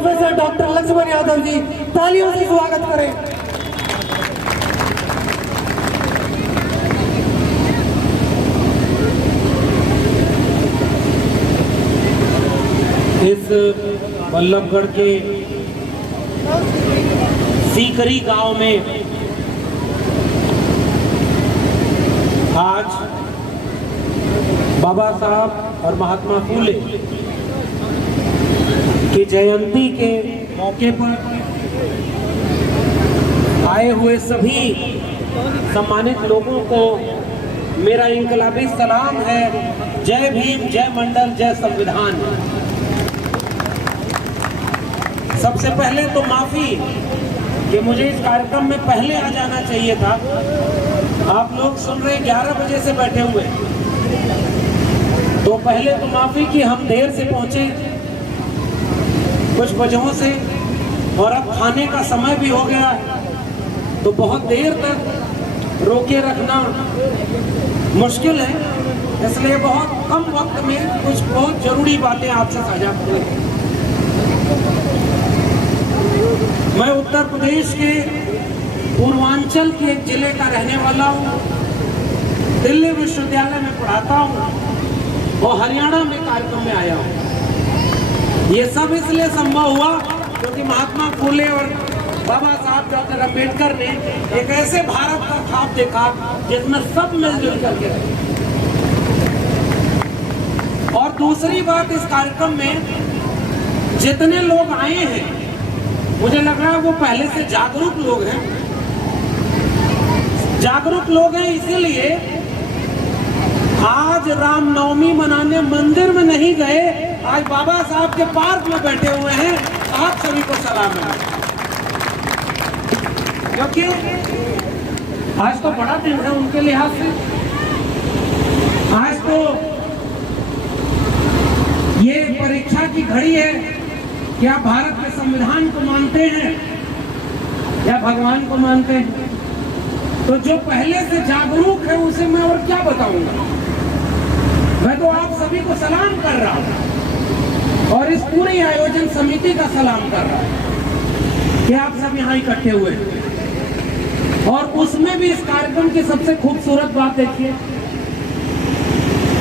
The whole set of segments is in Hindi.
प्रोफेसर डॉक्टर लक्ष्मण यादव जी, तालियों से स्वागत करें। इस बल्लभगढ़ के सीकरी गांव में आज बाबा साहब और महात्मा फूले की जयंती के मौके पर आए हुए सभी सम्मानित लोगों को मेरा इंकलाबी सलाम है। जय भीम, जय मंडल, जय संविधान। सबसे पहले तो माफी कि मुझे इस कार्यक्रम में पहले आ जाना चाहिए था। आप लोग सुन रहे 11 बजे से बैठे हुए, तो पहले तो माफी कि हम देर से पहुंचे कुछ वजहों से, और अब खाने का समय भी हो गया है तो बहुत देर तक रोके रखना मुश्किल है, इसलिए बहुत कम वक्त में कुछ बहुत जरूरी बातें आपसे साझा करूंगा। मैं उत्तर प्रदेश के पूर्वांचल के एक जिले का रहने वाला हूँ, दिल्ली विश्वविद्यालय में पढ़ाता हूँ और हरियाणा में कार्यक्रम में आया हूँ। ये सब इसलिए संभव हुआ क्योंकि महात्मा फूले और बाबा साहब डॉक्टर अम्बेडकर ने एक ऐसे भारत का ख्वाब देखा जिसमें सब मिलजुल करके रहे। और दूसरी बात, इस कार्यक्रम में जितने लोग आए हैं मुझे लग रहा है वो पहले से जागरूक लोग हैं। जागरूक लोग हैं इसीलिए आज रामनवमी मनाने मंदिर में नहीं गए, आज बाबा साहब के पार्क में बैठे हुए हैं। आप सभी को सलाम है, क्योंकि आज तो बड़ा दिन है उनके लिहाज से। आज तो ये परीक्षा की घड़ी है कि आप भारत के संविधान को मानते हैं या भगवान को मानते हैं। तो जो पहले से जागरूक है उसे मैं और क्या बताऊंगा। मैं तो आप सभी को सलाम कर रहा हूं और इस पूरी आयोजन समिति का सलाम कर रहा हूं कि आप सब यहाँ इकट्ठे हुए हैं। और उसमें भी इस कार्यक्रम की सबसे खूबसूरत बात देखिए,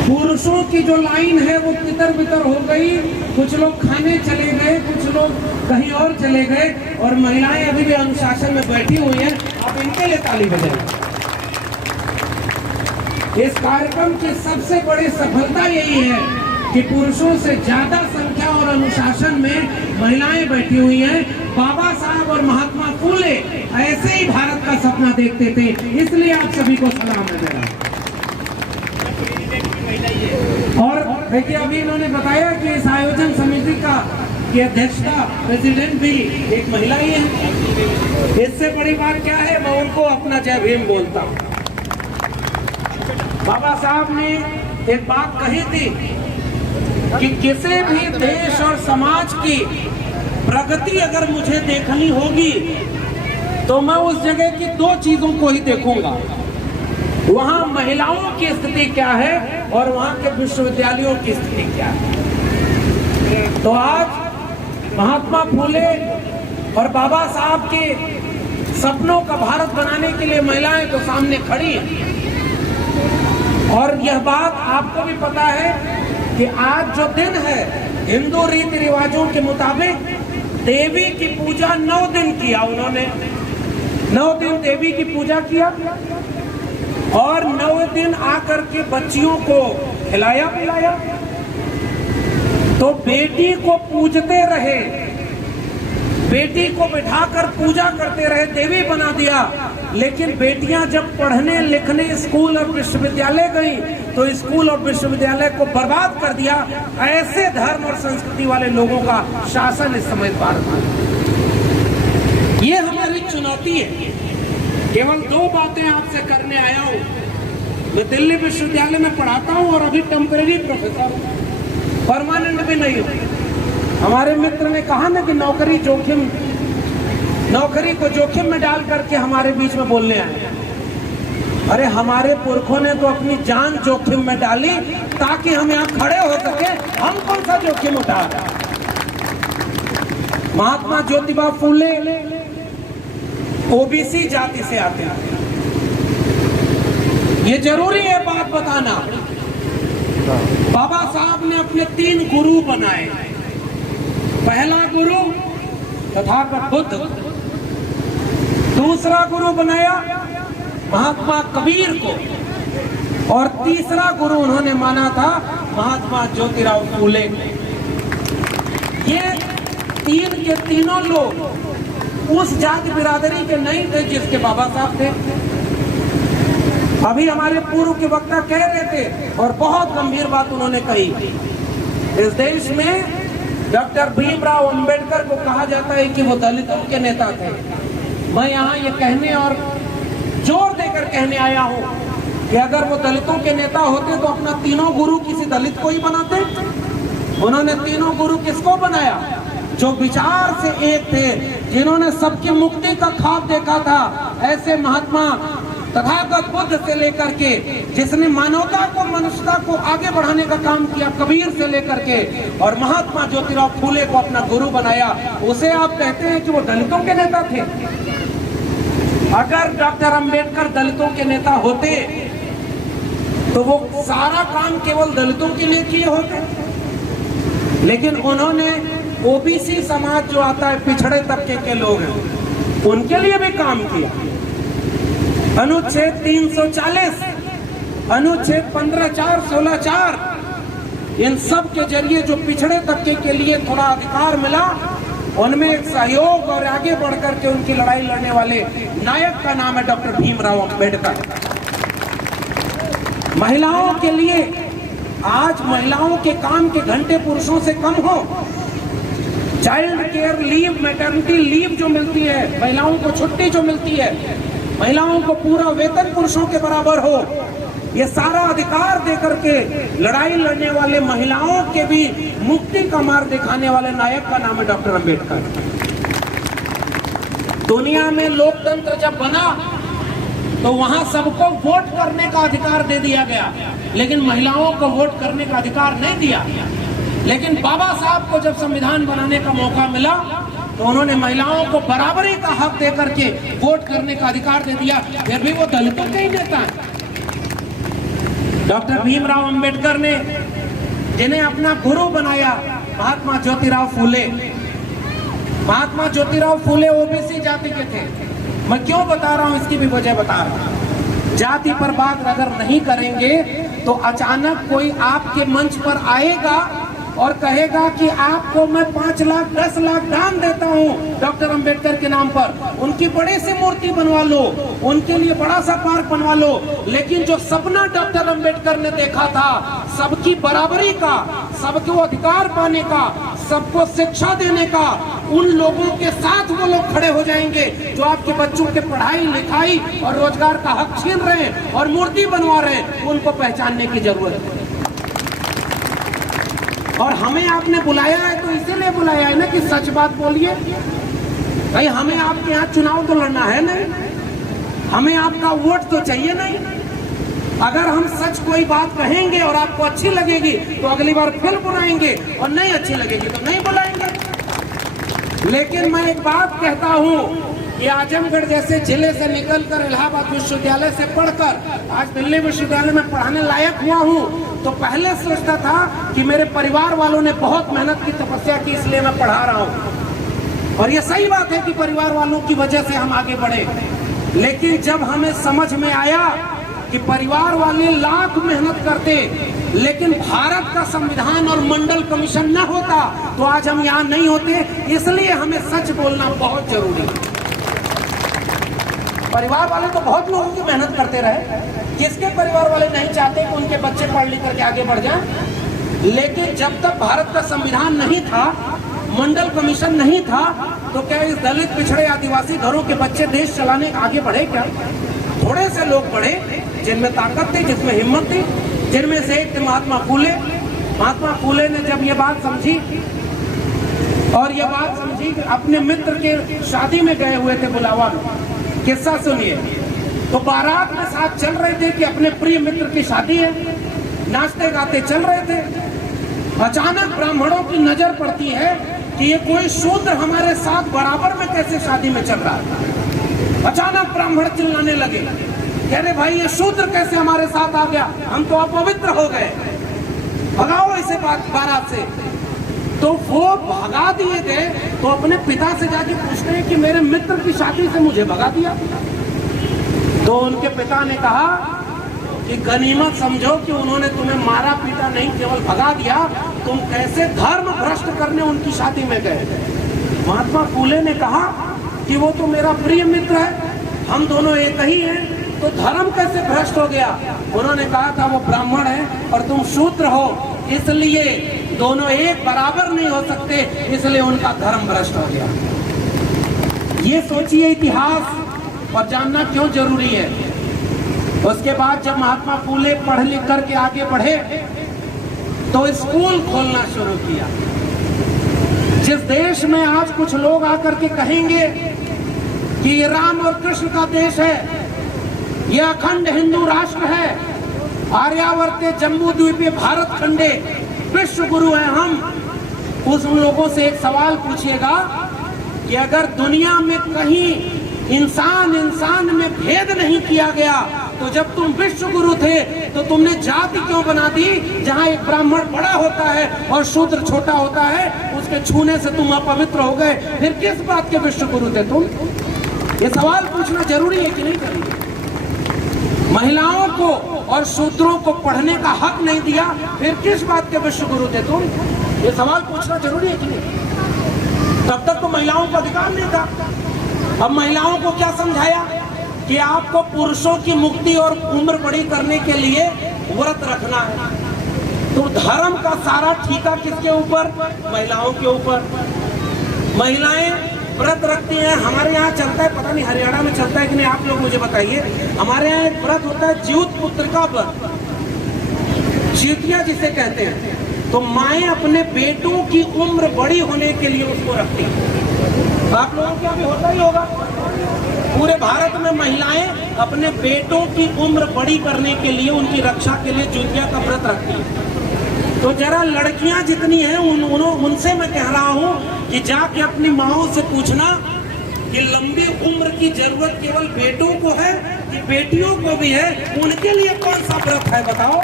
पुरुषों की जो लाइन है वो तितर बितर हो गई, कुछ लोग खाने चले गए, कुछ लोग कहीं और चले गए, और महिलाएं अभी भी अनुशासन में बैठी हुई हैं। आप इनके लिए ताली बजाएं। इस कार्यक्रम की सबसे बड़ी सफलता यही है कि पुरुषों से ज्यादा संख्या और अनुशासन में महिलाएं बैठी हुई हैं। बाबा साहब और महात्मा फूले ऐसे ही भारत का सपना देखते थे, इसलिए आप सभी को सलाम है मेरा। और देखिए, अभी इन्होंने बताया कि इस आयोजन समिति का की अध्यक्षता प्रेसिडेंट भी एक महिला ही है। इससे बड़ी बात क्या है, मैं उनको अपना जय भीम बोलता हूँ। बाबा साहब ने एक बात कही थी कि किसी भी देश और समाज की प्रगति अगर मुझे देखनी होगी तो मैं उस जगह की दो चीजों को ही देखूंगा, वहां महिलाओं की स्थिति क्या है और वहां के विश्वविद्यालयों की स्थिति क्या है। तो आज महात्मा फूले और बाबा साहब के सपनों का भारत बनाने के लिए महिलाएं तो सामने खड़ी हैं। और यह बात आपको भी पता है कि आज जो दिन है, हिंदू रीति रिवाजों के मुताबिक देवी की पूजा 9 दिन किया उन्होंने। 9 दिन देवी की पूजा किया और 9 दिन आकर के बच्चियों को खिलाया पिलाया। तो बेटी को पूजते रहे, बेटी को बिठाकर पूजा करते रहे, देवी बना दिया। लेकिन बेटियां जब पढ़ने लिखने स्कूल और विश्वविद्यालय गई तो स्कूल और विश्वविद्यालय को बर्बाद कर दिया। ऐसे धर्म और संस्कृति वाले लोगों का शासन इस समय भारत में। ये हमारी चुनौती है। केवल 2 बातें आपसे करने आया हूँ। मैं दिल्ली विश्वविद्यालय में पढ़ाता हूँ और अभी टेम्परेरी प्रोफेसर हूँ, परमानेंट भी नहीं हूँ। हमारे मित्र ने कहा ना कि नौकरी को जोखिम में डाल करके हमारे बीच में बोलने आए। अरे हमारे पुरखों ने तो अपनी जान जोखिम में डाली ताकि हम यहाँ खड़े हो सके। हम कौन सा जोखिम उठा रहे? महात्मा ज्योतिबा फूले ओबीसी जाति से आते हैं। ये जरूरी है बात बताना। बाबा साहब ने अपने 3 गुरु बनाए। पहला गुरु तथागत बुद्ध, दूसरा गुरु बनाया महात्मा कबीर को, और तीसरा गुरु उन्होंने माना था महात्मा ज्योतिराव फूले को। ये 3 के तीनों लोग उस जाति बिरादरी के नहीं थे जिसके बाबा साहब थे। अभी हमारे पूर्व के वक्ता कह रहे थे और बहुत गंभीर बात उन्होंने कही। इस देश में डॉक्टर भीमराव अंबेडकर को कहा जाता है कि वो दलितों के नेता थे। मैं यहाँ ये कहने और जोर देकर कहने आया हूँ कि अगर वो दलितों के नेता होते तो अपना तीनों गुरु किसी दलित को ही बनाते। उन्होंने तीनों गुरु किसको बनाया? जो विचार से एक थे, जिन्होंने सबकी मुक्ति का ख्वाब देखा था। ऐसे महात्मा तथागत बुद्ध से लेकर के, जिसने मानवता को, मनुष्यता को आगे बढ़ाने का काम किया, कबीर से लेकर के, और महात्मा ज्योतिराव फूले को अपना गुरु बनाया, उसे आप कहते हैं कि वो दलितों के नेता थे। अगर डॉक्टर अंबेडकर दलितों के नेता होते तो वो सारा काम केवल दलितों के लिए किए होते, लेकिन उन्होंने ओबीसी समाज जो आता है, पिछड़े तबके के लोग हैं, उनके लिए भी काम किया। अनुच्छेद 340, अनुच्छेद 15(4), 16(4), इन सब के जरिए जो पिछड़े तबके के लिए थोड़ा अधिकार मिला, उनमें एक सहयोग और आगे बढ़कर के उनकी लड़ाई लड़ने वाले नायक का नाम है डॉक्टर भीमराव अंबेडकर। महिलाओं के लिए आज महिलाओं के काम के घंटे पुरुषों से कम हो। Child care leave, maternity leave जो मिलती है, महिलाओं को छुट्टी जो मिलती है, महिलाओं को पूरा वेतन पुरुषों के बराबर हो, ये सारा अधिकार देकर के लड़ाई लड़ने वाले महिलाओं के भी मुक्ति का मार्ग दिखाने वाले नायक का नाम है डॉक्टर अंबेडकर। दुनिया में लोकतंत्र जब बना तो वहां सबको वोट करने का अधिकार दे दिया गया, लेकिन महिलाओं को वोट करने का अधिकार नहीं दिया। लेकिन बाबा साहब को जब संविधान बनाने का मौका मिला तो उन्होंने महिलाओं को बराबरी का हक देकर के वोट करने का अधिकार दे दिया। फिर भी वो दलितों के ही नेता हैं। डॉक्टर भीमराव अंबेडकर ने जिन्हें अपना गुरु बनाया, महात्मा ज्योतिराव फूले। महात्मा ज्योतिराव फूले ओबीसी जाति के थे। मैं क्यों बता रहा हूं, इसकी भी वजह बता रहा हूं। जाति पर बात अगर नहीं करेंगे तो अचानक कोई आपके मंच पर आएगा और कहेगा कि आपको मैं 5 लाख 10 लाख दान देता हूं डॉक्टर अंबेडकर के नाम पर, उनकी बड़ी सी मूर्ति बनवा लो, उनके लिए बड़ा सा पार्क बनवा लो। लेकिन जो सपना डॉक्टर अंबेडकर ने देखा था, सबकी बराबरी का, सबको अधिकार पाने का, सबको शिक्षा देने का, उन लोगों के साथ वो लोग खड़े हो जाएंगे जो आपके बच्चों के पढ़ाई लिखाई और रोजगार का हक छीन रहे हैं और मूर्ति बनवा रहे हैं। उनको पहचानने की जरूरत है। और हमें आपने बुलाया है तो इसीलिए बुलाया है ना कि सच बात बोलिए। भाई हमें आपके यहाँ चुनाव तो लड़ना है नहीं, हमें आपका वोट तो चाहिए नहीं। अगर हम सच कोई बात कहेंगे और आपको अच्छी लगेगी तो अगली बार फिर बुलाएंगे, और नहीं अच्छी लगेगी तो नहीं बुलाएंगे। लेकिन मैं एक बात कहता हूँ कि आजमगढ़ जैसे जिले से निकलकर इलाहाबाद विश्वविद्यालय से पढ़कर आज दिल्ली विश्वविद्यालय में पढ़ाने लायक हुआ हूँ, तो पहले सोचता था कि मेरे परिवार वालों ने बहुत मेहनत की, तपस्या की, इसलिए मैं पढ़ा रहा हूँ। और ये सही बात है कि परिवार वालों की वजह से हम आगे बढ़े। लेकिन जब हमें समझ में आया कि परिवार वाले लाख मेहनत करते, लेकिन भारत का संविधान और मंडल कमीशन न होता तो आज हम यहाँ नहीं होते। इसलिए हमें सच बोलना बहुत जरूरी है। परिवार वाले तो बहुत लोगों की मेहनत करते रहे, किसके परिवार वाले नहीं चाहते कि उनके बच्चे पढ़ लिख करके आगे बढ़ जाएं। लेकिन जब तक भारत का संविधान नहीं था, मंडल कमीशन नहीं था, तो क्या इस दलित पिछड़े आदिवासी घरों के बच्चे देश चलाने आगे बढ़े? क्या थोड़े से लोग बढ़े जिनमें ताकत थी, जिसमें हिम्मत थी, जिनमें से एक थे महात्मा फूले। महात्मा फूले ने जब ये बात समझी और ये बात समझी कि अपने मित्र के शादी में गए हुए थे बुलावा में, किस्सा सुनिए। तो बारात में साथ चल रहे थे कि अपने प्रिय मित्र की शादी है, नाचते गाते चल रहे थे। अचानक ब्राह्मणों की नजर पड़ती है कि ये कोई शूद्र हमारे साथ बराबर में कैसे शादी में चल रहा है। अचानक ब्राह्मण चिल्लाने लगे, कह रहे भाई ये शूद्र कैसे हमारे साथ आ गया, हम तो अपवित्र हो गए, भगाओ इसे बारात से। तो वो भगा दिए गए, तो अपने पिता से जाके पूछते हैं कि मेरे मित्र की शादी से मुझे भगा दिया। तो उनके पिता ने कहा कि गनीमत समझो कि उन्होंने तुम्हें मारा पीटा नहीं, केवल भगा दिया, तुम कैसे धर्म भ्रष्ट करने उनकी शादी में गए। महात्मा फूले ने कहा कि वो तो मेरा प्रिय मित्र है, हम दोनों एक ही हैं, तो धर्म कैसे भ्रष्ट हो गया। उन्होंने कहा था वो ब्राह्मण है और तुम शूद्र हो, इसलिए दोनों एक बराबर नहीं हो सकते, इसलिए उनका धर्म भ्रष्ट हो गया। ये सोचिए इतिहास और जानना क्यों जरूरी है। उसके बाद जब महात्मा फूले पढ़ लिख करके आगे बढ़े तो स्कूल खोलना शुरू किया। जिस देश में आज कुछ लोग आकर के कहेंगे कि ये राम और कृष्ण का देश है, यह अखंड हिंदू राष्ट्र है, आर्यावर्ते जम्बू द्वीपे भारत खंडे विश्व गुरु है हम, उन लोगों से एक सवाल पूछिएगा कि अगर दुनिया में कहीं इंसान में भेद नहीं किया गया तो जब तुम विश्व गुरु थे तो तुमने जाति क्यों बना दी जहां एक ब्राह्मण बड़ा होता है और शूद्र छोटा होता है, उसके छूने से तुम अपवित्र हो गए, फिर किस बात के विश्व गुरु थे तुम। ये सवाल पूछना जरूरी है कि नहीं जरूरी। महिलाओं को और शूद्रों को पढ़ने का हक नहीं दिया, फिर किस बात के विश्व गुरु थे तुम। ये सवाल पूछना जरूरी है कि नहीं। तब तक तो महिलाओं का अधिकार नहीं था। अब महिलाओं को क्या समझाया कि आपको पुरुषों की मुक्ति और उम्र बड़ी करने के लिए व्रत रखना है। तो धर्म का सारा ठीका किसके ऊपर, महिलाओं के ऊपर। महिलाएं व्रत रखती हैं। हमारे यहाँ चलता है, पता नहीं हरियाणा में चलता है कि नहीं, आप लोग मुझे बताइए। हमारे यहाँ एक व्रत होता है ज्यूत पुत्र का व्रत, जीतिया जिसे कहते हैं। तो माएं अपने बेटों की उम्र बड़ी होने के लिए उसको रखती हैं। आप लोगों के यहाँ भी होता ही होगा। पूरे भारत में महिलाएं अपने बेटों की उम्र बड़ी करने के लिए, उनकी रक्षा के लिए ज्यूतिया का व्रत रखती हैं। तो जरा लड़कियां जितनी हैं उनसे मैं कह रहा हूं कि जाके अपनी माओं से पूछना कि लंबी उम्र की जरूरत केवल बेटों को है कि बेटियों को भी है, उनके लिए कौन सा व्रत है बताओ।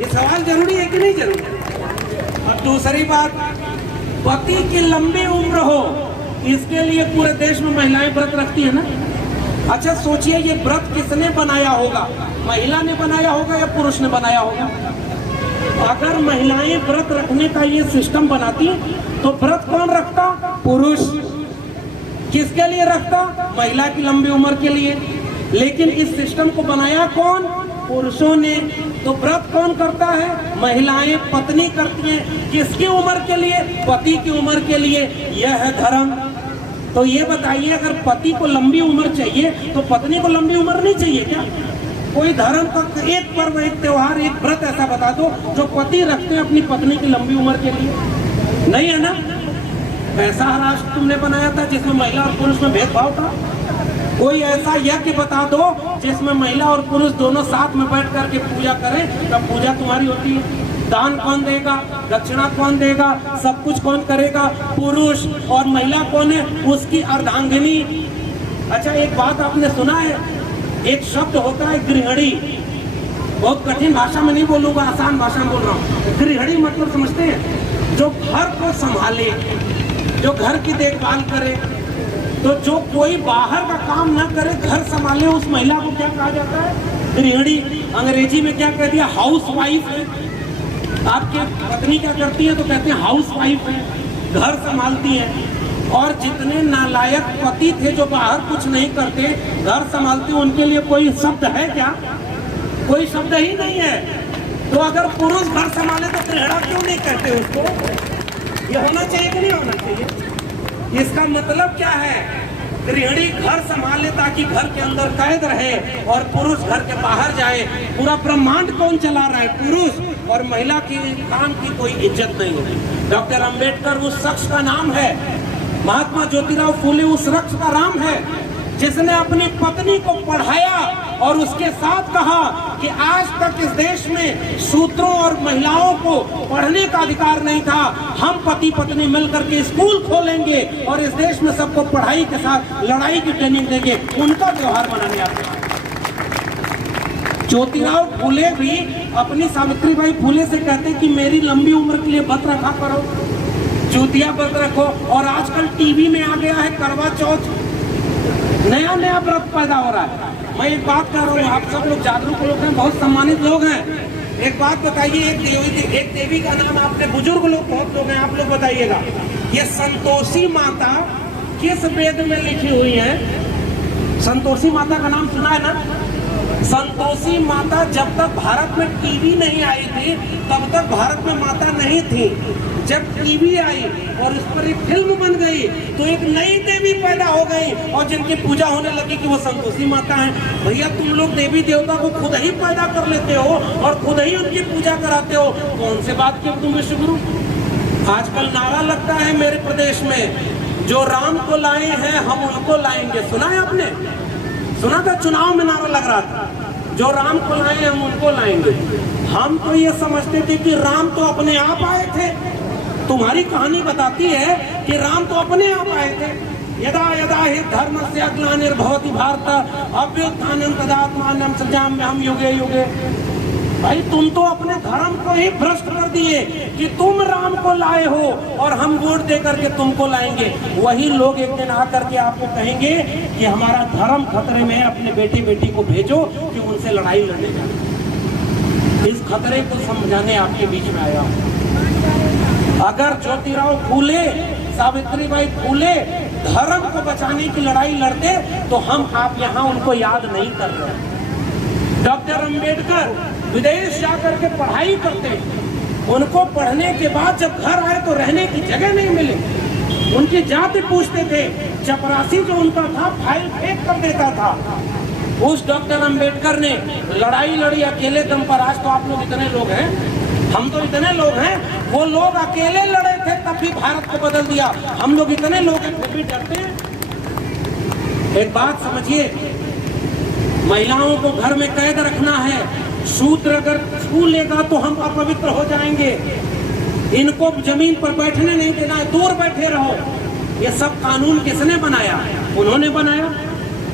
ये सवाल जरूरी है कि नहीं जरूरी। और दूसरी बात, पति की लंबी उम्र हो इसके लिए पूरे देश में महिलाएं व्रत रखती है ना। अच्छा सोचिए, ये व्रत किसने बनाया होगा, महिला ने बनाया होगा या पुरुष ने बनाया होगा। अगर महिलाएं व्रत रखने का ये सिस्टम बनाती तो व्रत कौन रखता, पुरुष। किसके लिए रखता, महिला की लंबी उम्र के लिए। लेकिन इस सिस्टम को बनाया कौन, पुरुषों ने। तो व्रत कौन करता है, महिलाएं, पत्नी करती हैं। किसकी उम्र के लिए, पति की उम्र के लिए। यह है धर्म। तो ये बताइए, अगर पति को लंबी उम्र चाहिए तो पत्नी को लंबी उम्र नहीं चाहिए क्या। कोई धर्म का एक पर्व, एक त्योहार, एक व्रत ऐसा बता दो जो पति रखते हैं अपनी पत्नी की लंबी उम्र के लिए। नहीं है ना। ऐसा राष्ट्र तुमने बनाया था जिसमें महिला और पुरुष में भेदभाव था। कोई ऐसा यज्ञ बता दो जिसमें महिला और पुरुष दोनों साथ में बैठ करके पूजा करें, तब पूजा तुम्हारी होती है। दान कौन देगा, दक्षिणा कौन देगा, सब कुछ कौन करेगा, पुरुष। और महिला कौन है, उसकी अर्धांगिनी। अच्छा एक बात आपने सुना है, एक शब्द होता है गृहिणी। बहुत कठिन भाषा में नहीं बोलूंगा, आसान भाषा में बोल रहा हूँ। गृहिणी मतलब समझते हैं, जो घर को संभाले, जो घर की देखभाल करे। तो जो कोई बाहर का काम ना करे, घर संभाले, उस महिला को क्या कहा जाता है, गृहिणी। अंग्रेजी में क्या कह दिया, हाउस वाइफ है। आपकी पत्नी क्या करती है तो कहते हैं हाउस वाइफ है, घर संभालती है। और जितने नालायक पति थे जो बाहर कुछ नहीं करते, घर संभालते, उनके लिए कोई शब्द है क्या, कोई शब्द ही नहीं है। तो अगर पुरुष घर संभाले तो गृहिणी क्यों नहीं कहते उसको। ये होना चाहिए कि नहीं होना चाहिए। इसका मतलब क्या है, गृहिणी घर संभाले ताकि घर के अंदर कैद रहे और पुरुष घर के बाहर जाए। पूरा ब्रह्मांड कौन चला रहा है, पुरुष। और महिला की काम की कोई इज्जत नहीं होती। डॉक्टर अंबेडकर उस शख्स का नाम है, महात्मा ज्योतिराव फूले उस शख्स का नाम है जिसने अपनी पत्नी को पढ़ाया और उसके साथ कहा कि आज तक इस देश में शूद्रों और महिलाओं को पढ़ने का अधिकार नहीं था, हम पति पत्नी मिलकर के स्कूल खोलेंगे और इस देश में सबको पढ़ाई के साथ लड़ाई की ट्रेनिंग देंगे, उनका त्योहार मनाने आते हैं। ज्योतिराव फूले भी अपनी सावित्रीबाई फूले से कहते कि मेरी लंबी उम्र के लिए व्रत रखा करो, चूतिया व्रत रखो। और आजकल टीवी में आ गया है करवा चौथ, नया नया व्रत पैदा हो रहा है। मैं एक बात कर रहा हूँ, आप सब लोग जागरूक लोग हैं, बहुत सम्मानित लोग हैं। एक बात बताइए, एक देवी का नाम आपने, बुजुर्ग लोग बहुत लोग हैं, आप लोग बताइएगा, ये संतोषी माता किस वेद में लिखी हुई है? संतोषी माता का नाम सुना है ना? संतोषी माता जब तक भारत में टीवी नहीं आई थी तब तक भारत में माता नहीं थी। जब टीवी आई और उस पर एक फिल्म बन गई तो एक नई देवी पैदा हो गई और जिनकी पूजा होने लगी कि वो संतोषी माता है। भैया तुम लोग देवी देवता को खुद ही पैदा कर लेते हो और खुद ही उनकी पूजा कराते हो, कौन से बात की तुम विश्वगुरु? आजकल नारा लगता है मेरे प्रदेश में, जो राम को लाए हैं हम उनको लाएंगे। सुना है आपने? सुना था, चुनाव में नारा लग रहा था, जो राम को लाए हैं हम उनको लाएंगे। हम तो ये समझते थे कि राम तो अपने आप आए थे। तुम्हारी कहानी बताती है कि राम तो अपने आप आए थे। यदा यदा हि धर्मस्य ग्लानिर्भवति भारत अभ्युत्थानं तदात्मानं सृजाम्यहं युगे युगे। भाई तुम तो अपने धर्म को ही भ्रष्ट कर दिए कि तुम राम को लाए हो और हम वोट दे करके तुमको लाएंगे। वही लोग एक दिन आकर के आपको कहेंगे कि हमारा धर्म खतरे में है, अपने बेटे बेटी को भेजो कि उनसे लड़ाई लड़ने जाए। इस खतरे को समझाने आपके बीच में आया। अगर ज्योतिराव फूले, सावित्रीबाई फूले धर्म को बचाने की लड़ाई लड़ते तो हम आप यहाँ उनको याद नहीं कर रहे। डॉक्टर अंबेडकर विदेश जाकर के पढ़ाई करते, उनको पढ़ने के बाद जब घर आए तो रहने की जगह नहीं मिली। उनकी जाति पूछते थे, चपरासी जो उनका था फाइल फेंक कर देता था। उस डॉक्टर अंबेडकर ने लड़ाई लड़ी अकेले दम पर। आज तो आप लोग इतने लोग हैं, हम तो इतने लोग हैं, वो लोग अकेले लड़े थे तब भी भारत को बदल दिया। हम लोग इतने लोग हैं फिर भी डरते हैं। एक बात समझिए, महिलाओं को घर में कैद रखना है। शूद्र अगर छू लेगा तो हम अपवित्र हो जाएंगे। इनको जमीन पर बैठने नहीं देना है, दूर बैठे रहो। ये सब कानून किसने बनाया? उन्होंने बनाया।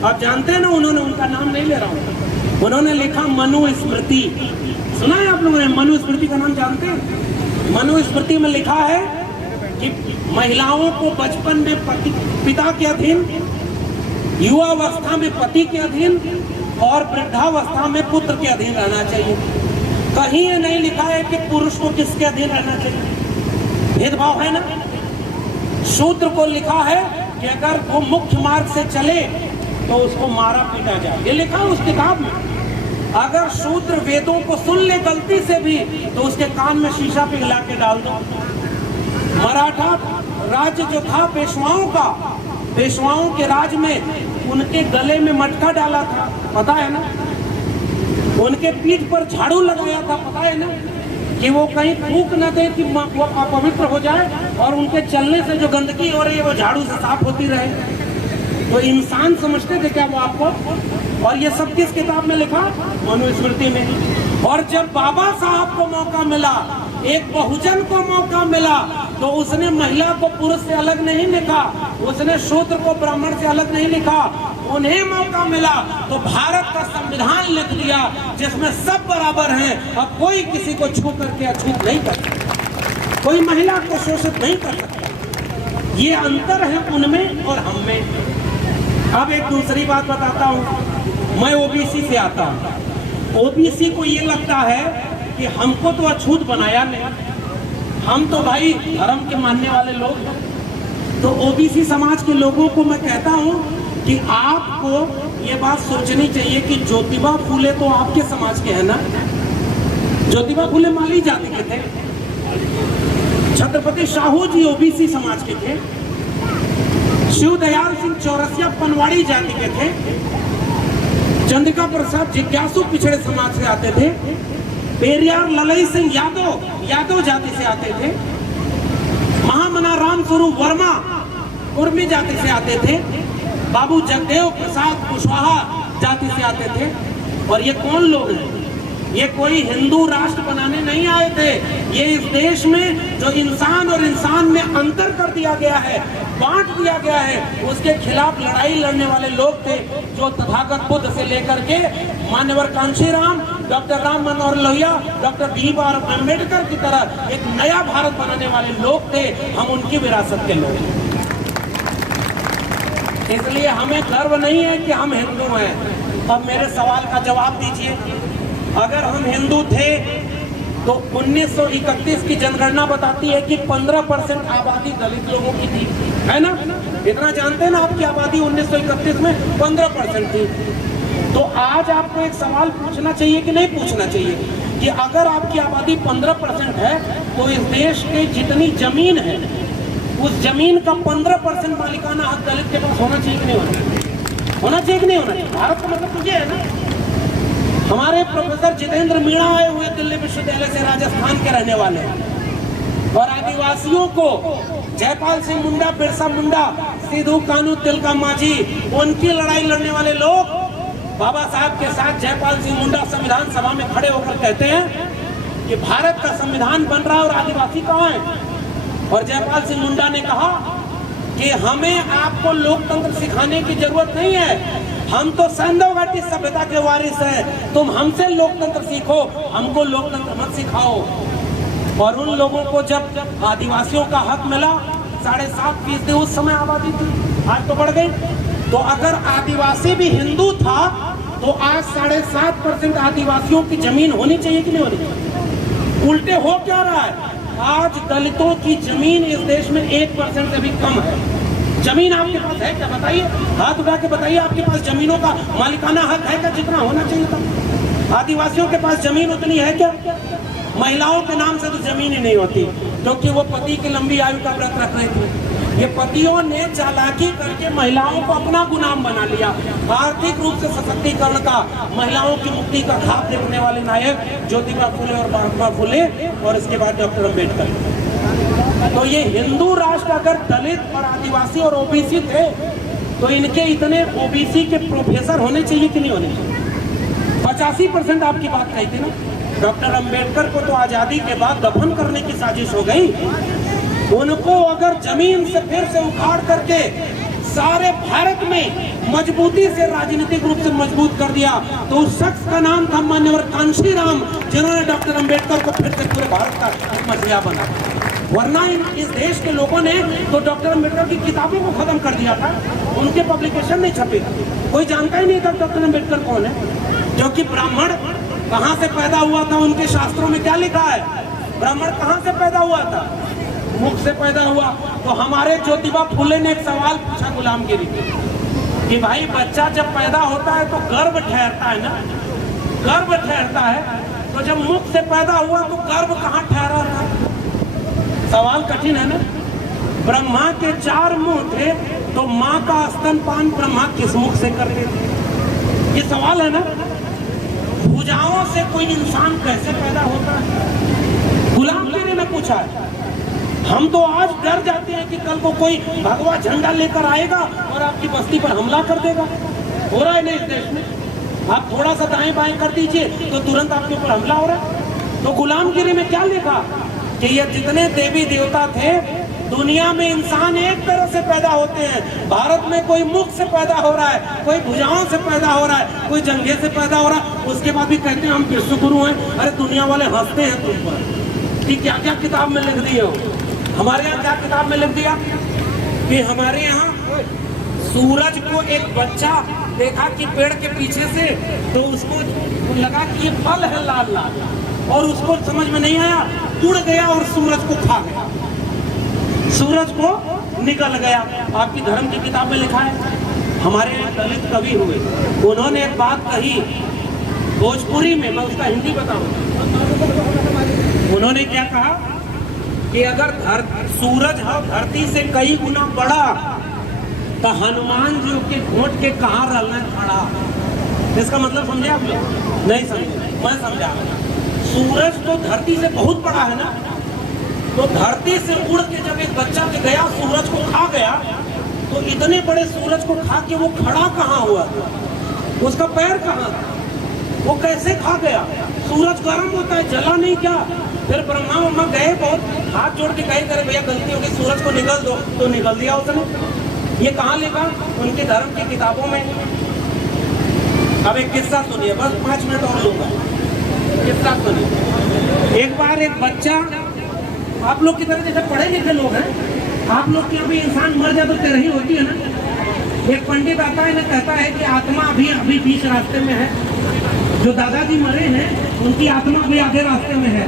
आप जानते हैं ना, उन्होंने, उनका नाम नहीं ले रहा हूं, उन्होंने लिखा मनुस्मृति। सुना है आप लोगों ने? मनुस्मृति का नाम जानते हैं? मनुस्मृति में लिखा है कि महिलाओं को बचपन में पिता के अधीन, युवावस्था में पति के अधीन और वृद्धावस्था में पुत्र के अधीन रहना चाहिए। कहीं ये नहीं लिखा है कि पुरुष को किसके अधीन रहना चाहिए। भेदभाव है ना? शूद्र को लिखा है कि अगर वो मुख्य मार्ग से चले तो उसको मारा पीटा जाए, ये लिखा है उस किताब में। अगर शूद्र वेदों को सुन ले गलती से भी तो उसके कान में शीशा पिघला के डाल दो। मराठा राज्य जो था पेशवाओं का, पेशवाओं के राज में उनके गले में मटका डाला था, पता है ना? उनके पीठ पर झाड़ू लगाया था, पता है ना? कि वो कहीं थूक न दे कि वो अपवित्र हो जाए और उनके चलने से जो गंदगी हो रही है वो झाड़ू से साफ होती रहे। तो इंसान समझते थे क्या वो आपको? और ये सब किस किताब में लिखा? मनुस्मृति में। और जब बाबा साहब को मौका मिला, एक बहुजन को मौका मिला, तो उसने महिला को पुरुष से अलग नहीं लिखा, उसने शूद्र को ब्राह्मण से अलग नहीं लिखा। उन्हें मौका मिला तो भारत का संविधान लिख दिया जिसमें सब बराबर हैं। अब कोई किसी को छू करके अछूत नहीं कर सकता, कोई महिला को शोषित नहीं कर सकता। ये अंतर है उनमें और हम में। अब एक दूसरी बात बताता हूँ। मैं ओबीसी से आता हूँ। ओबीसी को ये लगता है कि हमको तो अछूत बनाया नहीं, हम तो भाई धर्म के मानने वाले लोग हैं। तो ओबीसी समाज के लोगों को मैं कहता हूँ कि आपको ये बात सोचनी चाहिए कि ज्योतिबा फूले तो आपके समाज के हैं ना। ज्योतिबा फूले माली जाति के थे, छत्रपति शाहू जी ओबीसी समाज के थे, शिवदयाल सिंह चौरसिया पनवाड़ी जाति के थे, चंद्रिका प्रसाद जिज्ञासु पिछड़े समाज से आते थे, पेरियार ललई सिंह यादव जाति से आते थे, महामना राम स्वरूप वर्मा उर्मी जाति से आते थे, बाबू जगदेव प्रसाद कुशवाहा जाति से आते थे। और ये कौन लोग हैं? ये कोई हिंदू राष्ट्र बनाने नहीं आए थे। ये इस देश में जो इंसान और इंसान में अंतर कर दिया गया है, बांट दिया गया है, उसके खिलाफ लड़ाई लड़ने वाले लोग थे। जो तथागत बुद्ध से लेकर के मान्यवर कांशीराम, डॉक्टर राम मनोहर लोहिया, डॉक्टर भीमराव अम्बेडकर की तरह एक नया भारत बनाने वाले लोग थे। हम उनकी विरासत के लोग हैं। इसलिए हमें गर्व नहीं है कि हम हिंदू हैं। अब मेरे सवाल का जवाब दीजिए, अगर हम हिंदू थे तो 1931 की जनगणना बताती है कि 15% आबादी दलित लोगों की थी, है ना? इतना जानते हैं ना, आपकी आबादी 1931 में 15% थी। तो आज आपको एक सवाल पूछना चाहिए कि नहीं पूछना चाहिए कि अगर आपकी आबादी 15% है तो इस देश के जितनी जमीन है उस जमीन का 15% मालिकाना हक दलित के पास होना चाहिए कि नहीं होना चाहिए? होना चाहिए कि नहीं होना चाहिए? भारत का मतलब तुझे है ना। हमारे प्रोफेसर जितेंद्र मीणा आए हुए दिल्ली विश्वविद्यालय से, राजस्थान के रहने वाले हैं, और आदिवासियों को जयपाल सिंह मुंडा, बिरसा मुंडा, सिद्धू कान्हू तिलका मांझी, उनकी लड़ाई लड़ने वाले लोग बाबा साहब के साथ जयपाल सिंह मुंडा संविधान सभा में खड़े होकर कहते हैं कि भारत का संविधान बन रहा है और आदिवासी कहाँ है? और जयपाल सिंह मुंडा ने कहा कि हमें आपको लोकतंत्र सिखाने की जरूरत नहीं है, हम तो सैंधव घाटी सभ्यता के वारिस हैं, तुम हमसे लोकतंत्र सीखो, हमको लोकतंत्र मत सिखाओ। और उन लोगों को जब आदिवासियों का हक मिला, 7.5% उस समय आबादी थी, आज तो बढ़ गई। तो अगर आदिवासी भी हिंदू था तो आज 7.5% आदिवासियों की जमीन होनी चाहिए कि नहीं होनी चाहिए? उल्टे हो क्या रहा है? आज दलितों की जमीन इस देश में 1% से भी कम है। जमीन आपके पास है क्या? बताइए, हाथ उठा के बताइए, आपके पास जमीनों का मालिकाना हक है क्या जितना होना चाहिए था? आदिवासियों के पास जमीन उतनी है क्या? महिलाओं के नाम से तो जमीन ही नहीं होती, क्योंकि वो पति की लंबी आयु का व्रत रख रहे थे। ये पतियों ने चालाकी करके महिलाओं को अपना गुलाम बना लिया। आर्थिक रूप से सशक्तिकरण का, महिलाओं की मुक्ति का खाब देखने वाले नायक ज्योतिबा फुले और महात्मा फुले, और इसके बाद डॉक्टर अम्बेडकर। तो ये हिंदू राष्ट्र अगर दलित और आदिवासी और ओबीसी थे तो इनके इतने ओबीसी के प्रोफेसर होने चाहिए कि नहीं होने चाहिए? 85% आपकी बात कही थी ना। डॉक्टर अम्बेडकर को तो आजादी के बाद दफन करने की साजिश हो गई। उनको अगर जमीन से फिर से उखाड़ करके सारे भारत में मजबूती से राजनीतिक रूप से मजबूत कर दिया तो उस शख्स का नाम था मान्यवर कांशीराम, जिन्होंने डॉक्टर अम्बेडकर को फिर से पूरे भारत का मसीहा बना। वरना इस देश के लोगों ने तो डॉक्टर अम्बेडकर की किताबों को खत्म कर दिया था, उनके पब्लिकेशन नहीं छपे, कोई जानता ही नहीं था डॉक्टर अम्बेडकर कौन है। क्योंकि ब्राह्मण कहाँ से पैदा हुआ था, उनके शास्त्रों में क्या लिखा है? ब्राह्मण कहाँ से पैदा हुआ था? मुख से पैदा हुआ। तो हमारे ज्योतिबा फुले ने एक सवाल पूछा गुलामगिरी कि भाई बच्चा जब पैदा होता है तो गर्भ ठहरता है ना, गर्भ ठहरता है, तो जब मुख से पैदा हुआ तो गर्भ कहाँ ठहरा था? सवाल कठिन है ना। ब्रह्मा के 4 मुंह थे तो माँ का स्तनपान ब्रह्मा किस मुख से करते थे? ये सवाल है ना। भुजाओं से कोई इंसान कैसे पैदा होता है? गुलामगिरी ने पूछा है। हम तो आज डर जाते हैं कि कल को कोई भगवा झंडा लेकर आएगा और आपकी बस्ती पर हमला कर देगा। हो रहा है ना इस देश में। आप थोड़ा सा दाएं बाएं कर दीजिए तो तुरंत आपके ऊपर हमला हो रहा है। तो गुलामगिरी में क्या लिखा कि ये जितने देवी देवता थे, दुनिया में इंसान एक तरह से पैदा होते हैं। भारत में कोई मुख से पैदा हो रहा है, कोई भुजाओं से पैदा हो रहा है, कोई जंघे से पैदा हो रहा है, उसके बाद भी कहते हैं हम विश्व गुरु हैं। अरे दुनिया वाले हंसते हैं तुम पर कि क्या क्या किताब में लिख दिए हो। हमारे यहाँ क्या किताब में लिख दिया कि हमारे यहाँ सूरज को एक बच्चा देखा कि पेड़ के पीछे से, तो उसको लगा कि ये फल है लाल लाल, और उसको समझ में नहीं आया, उड़ गया और सूरज को खा गया, सूरज को निकल गया। आपकी धर्म की किताब में लिखा है। हमारे यहाँ दलित कवि हुए, उन्होंने एक बात कही भोजपुरी में, मैं उसका हिंदी बताऊं। उन्होंने क्या कहा कि अगर सूरज है धरती से कई गुना बड़ा तो हनुमान जी के घोट के कहाँ रहना खड़ा। इसका मतलब समझे आप लोग? नहीं समझे, मैं समझा। सूरज तो धरती से बहुत बड़ा है ना, तो धरती से उड़ के जब एक बच्चा के गया सूरज को खा गया तो इतने बड़े सूरज को खा के वो खड़ा कहाँ हुआ था, उसका पैर कहाँ था, वो कैसे खा गया? सूरज गर्म होता है, जला नहीं क्या? फिर ब्रह्मा गए, बहुत हाथ जोड़ के कहे करे भैया गलती हो गई, सूरज को निगल दो, तो निगल दिया उसने। ये कहाँ लिखा? उनके धर्म की किताबों में। अब एक किस्सा सुनिए, बस 5 मिनट और लूंगा, किस्सा सुनिए। एक बार एक बच्चा, आप लोग की तरह जैसे पढ़े लिखे लोग हैं, आप लोग के अभी इंसान मर जाए तो तेरह ही होती है ना। एक पंडित आता है, कहता है कि आत्मा अभी बीच रास्ते में है, जो दादाजी मरे हैं उनकी आत्मा भी आधे रास्ते में है,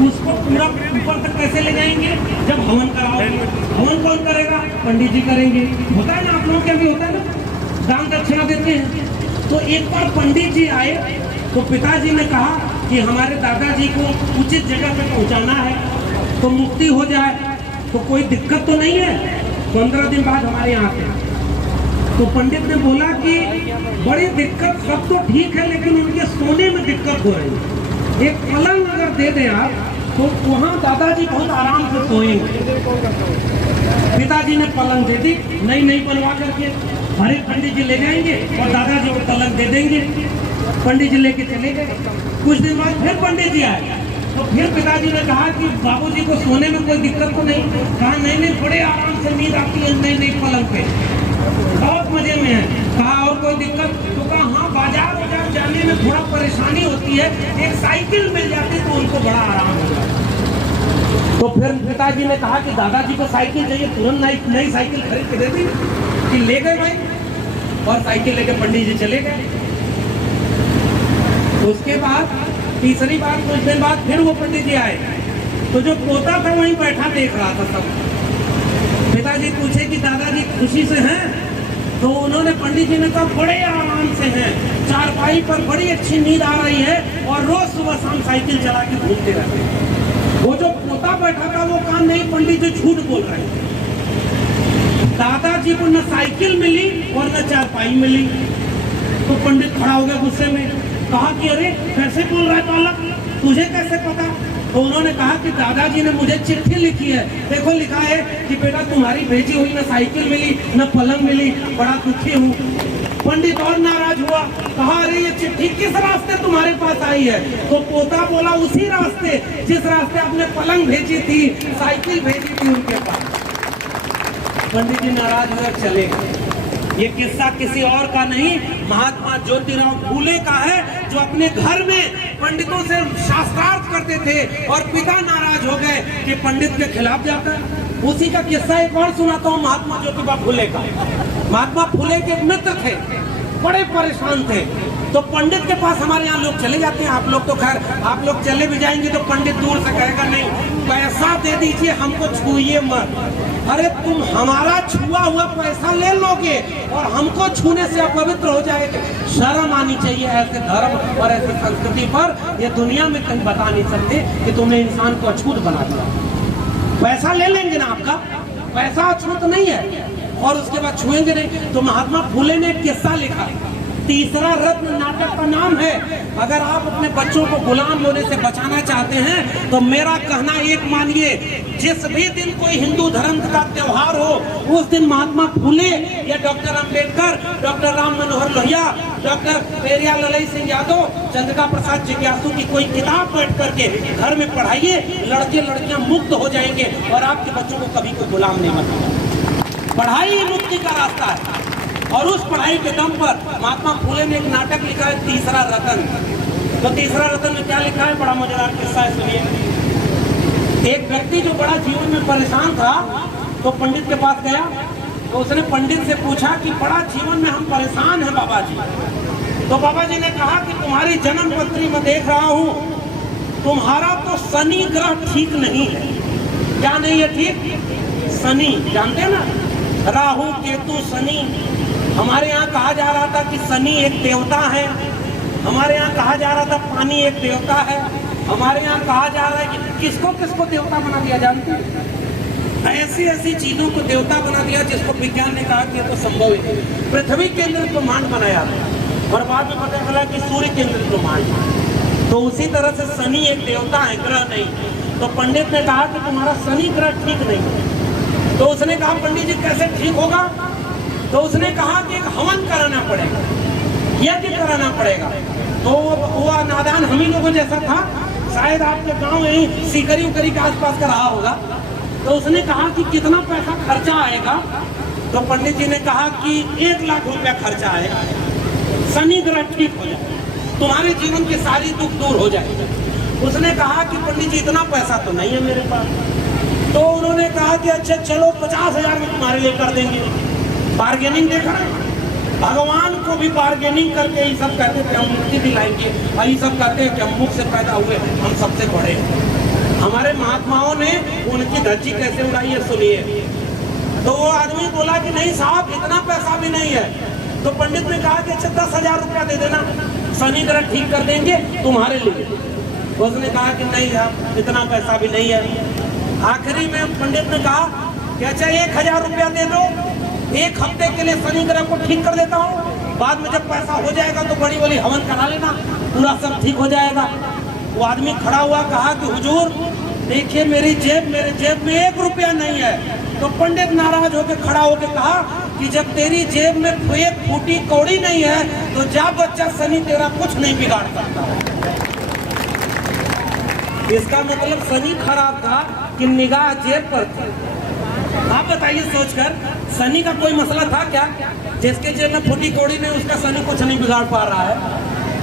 उसको पूरा ऊपर तक कैसे ले जाएंगे? जब हवन कराओगे। हवन कौन करेगा? पंडित जी करेंगे। होता है ना, आप लोगों के भी होता है ना, दान दक्षिणा देते हैं। तो एक बार पंडित जी आए तो पिताजी ने कहा कि हमारे दादाजी को उचित जगह पे पहुंचाना है तो मुक्ति हो जाए, तो कोई दिक्कत तो नहीं है? 15 दिन बाद हमारे यहाँ पे तो पंडित ने बोला कि बड़ी दिक्कत, सब तो ठीक है लेकिन उनके सोने में दिक्कत हो रही है। एक पलंग अगर दे दें आप तो वहाँ दादाजी बहुत आराम से सोएंगे। पिताजी ने पलंग दे दी, नई बनवा करके हर एक पंडित जी ले जाएंगे और दादाजी को पलंग दे देंगे। पंडित जी लेके चले गए। कुछ दिन बाद फिर पंडित जी आए तो फिर पिताजी ने कहा कि बाबूजी को सोने में कोई दिक्कत तो नहीं? कहा नहीं, बड़े आराम से नींद आती है नई पलंग पे, बहुत मजे में है। कहा और कोई दिक्कत? तो कहा हाँ, बाजार जाने में थोड़ा परेशानी होती है, एक साइकिल मिल जाती तो उनको बड़ा आराम होगा। तो फिर पिताजी ने कहा कि दादाजी को साइकिल चाहिए, तुरंत नई साइकिल खरीद के दे दी कि ले गए भाई, और साइकिल लेके पंडित जी चले गए। उसके बाद तीसरी बार कुछ दिन बाद फिर वो पंडित जी आए तो जो पोता था वहीं बैठा देख रहा था सब। पिताजी पूछे कि दादाजी खुशी से हैं? तो उन्होंने पंडित जी ने कहा बड़े आराम से हैं, चारपाई पर बड़ी अच्छी नींद आ रही है और रोज सुबह शाम साइकिल चला के घूमते रहते हैं। वो जो पोता बैठा था वो कहा नहीं, पंडित जी झूठ बोल रहे हैं, दादाजी को न साइकिल मिली और न चारपाई मिली। तो पंडित खड़ा हो गया गुस्से में, कहा कि अरे कैसे बोल रहा है बालक, तुझे कैसे पता? तो उन्होंने कहा कि दादाजी ने मुझे चिट्ठी लिखी है, देखो लिखा है कि बेटा तुम्हारी भेजी हुई न साइकिल मिली न पलंग मिली, बड़ा दुखी हूँ। पंडित और नाराज हुआ, कहा अरे ये चिट्ठी किस रास्ते तुम्हारे पास आई है? तो पोता बोला उसी रास्ते जिस रास्ते आपने पलंग भेजी थी, साइकिल भेजी थी उनके पास। पंडित जी नाराज हुए, चले गए। ये किस्सा किसी और का नहीं, महात्मा ज्योतिराव फूले का है, जो अपने घर में पंडितों से शास्त्रार्थ करते थे और पिता नाराज हो गए कि पंडित के खिलाफ जाता है। उसी का किस्सा एक और सुनाता हूँ महात्मा ज्योतिराव फूले का। महात्मा फूले के एक मित्र थे, बड़े परेशान थे, तो पंडित के पास हमारे यहाँ लोग चले जाते हैं। आप लोग तो खैर, आप लोग चले भी जाएंगे तो पंडित दूर से कहेगा नहीं पैसा दे दीजिए, हमको छूइए मत। अरे तुम हमारा छुआ हुआ पैसा ले लोगे और हमको छूने से अपवित्र हो जाएगा। शर्म आनी चाहिए ऐसे धर्म और ऐसे संस्कृति पर। ये दुनिया में कहीं बता नहीं सकते कि तुमने इंसान को अछूत बना दिया। पैसा ले लेंगे ना, आपका पैसा अछूत नहीं है और उसके बाद छुएंगे नहीं। तो महात्मा फूले ने एक किस्सा लिखा, तीसरा रत्न नाटक का नाम है। अगर आप अपने बच्चों को गुलाम होने से बचाना चाहते हैं तो मेरा कहना एक मानिए, जिस भी दिन कोई हिंदू धर्म का त्योहार हो उस दिन महात्मा फूले या doctor Ambedkar, doctor Ram Manohar Lohia, doctor Periyar ललई सिंह यादव, चंद्रिका प्रसाद जिज्ञासु की कोई किताब बैठ करके घर में पढ़ाइए, लड़के लड़कियां मुक्त हो जाएंगे और आपके बच्चों को कभी कोई गुलाम नहीं बनेगा। पढ़ाई ही मुक्ति का रास्ता है। और उस पढ़ाई के दम पर महात्मा फूले ने एक नाटक लिखा है, तीसरा रतन। तो तीसरा रतन में क्या लिखा है, बड़ा मजेदार किस्सा है, सुनिए। एक व्यक्ति जो बड़ा जीवन में परेशान था तो पंडित के पास गया, तो उसने पंडित से पूछा कि बड़ा जीवन में हम परेशान हैं बाबा जी। तो बाबा जी ने कहा कि तुम्हारी जन्म पत्री में देख रहा हूँ, तुम्हारा तो शनि ग्रह ठीक नहीं है। क्या नहीं है ठीक? शनि, जानते हैं ना, राहु केतु शनि। हमारे यहाँ कहा जा रहा था कि शनि एक देवता है, हमारे यहाँ कहा जा रहा था पानी एक देवता है, हमारे यहाँ कहा जा रहा है कि किसको किसको देवता बना दिया, जानते हैं? ऐसी ऐसी चीजों को देवता बना दिया जिसको विज्ञान ने कहा कि ये तो संभव है। पृथ्वी केंद्र ब्रह्मांड बनाया और बाद में पता चला कि सूर्य केंद्र ब्रह्मांड। तो उसी तरह से शनि एक देवता है, ग्रह नहीं। तो पंडित ने कहा कि तुम्हारा शनि ग्रह ठीक नहीं है। तो उसने कहा पंडित जी कैसे ठीक होगा? तो उसने कहा कि एक हवन कराना पड़ेगा, यज्ञ कराना पड़ेगा। तो वो नादान हम ही लोगों जैसा था, शायद आपके गांव यही सीकरी उकरी के आसपास का रहा होगा। तो उसने कहा कि कितना पैसा खर्चा आएगा। तो पंडित जी ने कहा कि 1 लाख रुपया खर्चा आएगा, शनि ग्रह ठीक हो जाए, तुम्हारे जीवन की सारी दुख दूर हो जाएगी। उसने कहा कि पंडित जी इतना पैसा तो नहीं है मेरे पास। तो उन्होंने कहा कि अच्छा चलो 50,000 में तुम्हारे लिए कर देंगे। बार्गेनिंग देखा ना, भगवान को भी बार्गेनिंग करके ये सब कहते थे हम मुक्ति दिलाएंगे, और ये सब कहते हैं कि हम मुख से पैदा हुए, हम सबसे बड़े हैं। हमारे महात्माओं ने उनकी धज्जी कैसे उड़ाई है सुनिए। तो वो आदमी बोला कि नहीं साहब इतना पैसा भी नहीं है। तो पंडित ने कहा कि अच्छा 10,000 रुपया दे देना, शनि ग्रह ठीक कर देंगे तुम्हारे लिए। उसने कहा कि नहीं साहब इतना पैसा भी नहीं है। आखिरी में पंडित ने कहा कि अच्छा 1,000 रुपया दे दो, 1 हफ्ते के लिए शनि ग्रह को ठीक कर देता हूँ, बाद में जब पैसा हो जाएगा तो बड़ी बड़ी हवन करा लेना, पूरा सब ठीक हो जाएगा। वो आदमी खड़ा हुआ कहा कि हुजूर देखिए मेरे जेब में 1 रुपया नहीं है। तो पंडित नाराज होकर खड़ा होकर कहा कि जब तेरी जेब में 1 फूटी कौड़ी नहीं है तो जा बच्चा, शनि तेरा कुछ नहीं बिगाड़ सकता। इसका मतलब शनि खराब था कि निगाह जेब पर थी। आप बताइए सोचकर, शनि का कोई मसला था क्या? जिसके जेब में फूटी कौड़ी नहीं उसका शनि कुछ नहीं बिगाड़ पा रहा है।